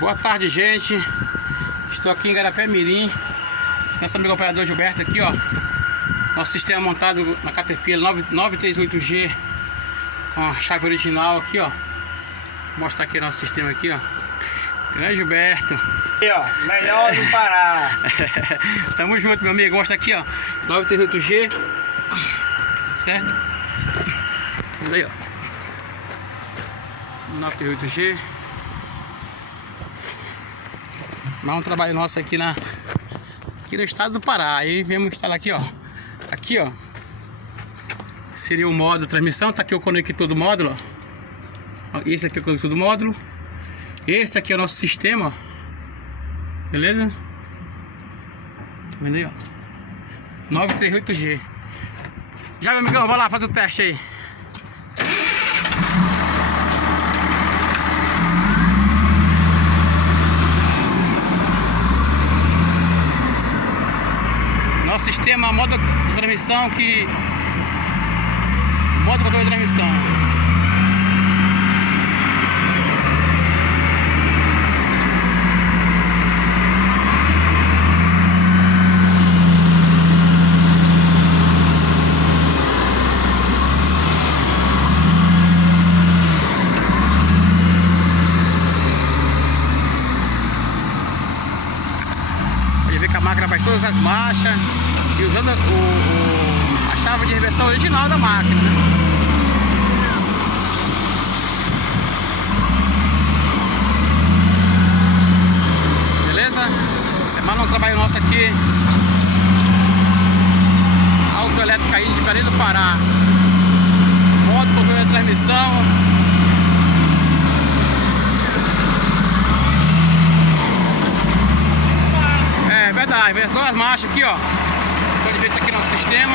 Boa tarde, gente. Estou aqui em Garapé-Mirim. Nosso amigo operador Gilberto aqui, ó. Nosso sistema montado na Caterpillar 938G com a chave original aqui, ó. Vou mostrar aqui nosso sistema aqui, ó. Grande Gilberto. Aí, ó, melhor do Pará. Tamo junto, meu amigo. Mostra aqui, ó. 938G. Certo? Olha aí, ó. 938G. Mais um trabalho nosso aqui no estado do Pará. Aí viemos instalar aqui, ó. Aqui, ó, seria o módulo de transmissão. Tá aqui o conector do módulo, ó. Esse aqui é o conector do módulo. Esse aqui é o nosso sistema, ó. Beleza? Tá vendo aí, ó? 938G. Já, meu amigão, vai lá fazer o teste aí. Nosso sistema modo de transmissão que... Modo de controle de transmissão. Pode ver que a máquina faz todas as marchas. E usando a chave de reversão original da máquina, né? Beleza? Semana um trabalho nosso aqui. Autoelétrica aí de Belém do Pará. Modo controle de transmissão. É verdade, vai as duas marchas aqui, ó. Pode ver que tá aqui no nosso sistema.